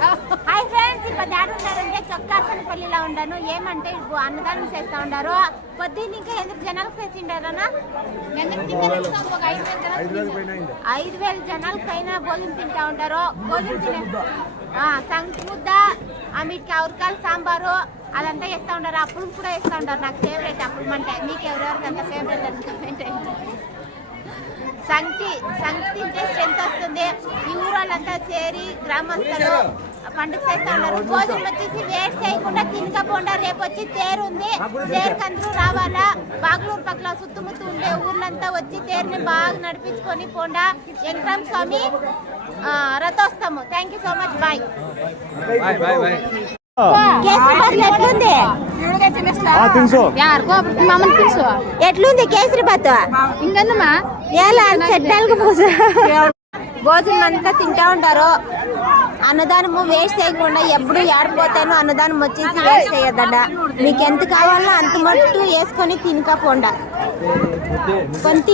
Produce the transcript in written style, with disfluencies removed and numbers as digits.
Hi friends, ఇప్పుడు ఉన్నారంటే చొక్కాసనపల్లిలో ఉన్నాను. ఏమంటే ఇప్పుడు అన్నదానం చేస్తా ఉన్నారు. పొద్దున్న ఇంకా ఎందుకు జనాలకు చేసిండారనా? ఎందుకు తింటారు? ఒక 5,000 జనాలకు పైన భోజనం తింటా ఉంటారు. భోజనం తినే సంగటి ముద్ద, వీటికి అవరకాయలు సాంబారు అదంతా వేస్తూ ఉంటారు. అప్పుడు కూడా వేస్తూ ఉంటారు. నాకు ఫేవరెట్ అప్పుడు అంటే. మీకు ఎవరెవరికి అంత ఫేవరెట్ అని కమెంట్ అయ్యింది. సంగటి తింటే స్ట్రెంత్ వస్తుంది. ఈ ఊరోళ్ళంతా చేరి గ్రామస్తులు పండుగ చేస్తూ ఉన్నారు. భోజనం వచ్చేసి వేస్ట్ చేయకుండా తినకపోండా. రేపు వచ్చి తేరు ఉంది, తేరుకి అందరూ రావాలా. బాగ్లూరు పక్కల చుట్టుముత్తు ఉండే ఊర్లంతా వచ్చి తేరుని బాగా నడిపించుకొని పోండా. వెంకటరామ స్వామి రథోత్సవము. Thank you so much. Bye. ఎట్లుంది ఎట్లుంది కేసరి బాత్? ఇంకమ్మా ఎలా చెడ్డాలకు భోజనం అంతా తింటా ఉంటారు. అన్నదానము వేస్ట్ చేయకుండా ఎప్పుడు ఏడిపోతాను. అన్నదానం వచ్చేసి వేస్ట్ చేయొద్దండ. మీకు ఎంత కావాలో అంత మట్టు వేసుకొని తినకపోండా. కొంత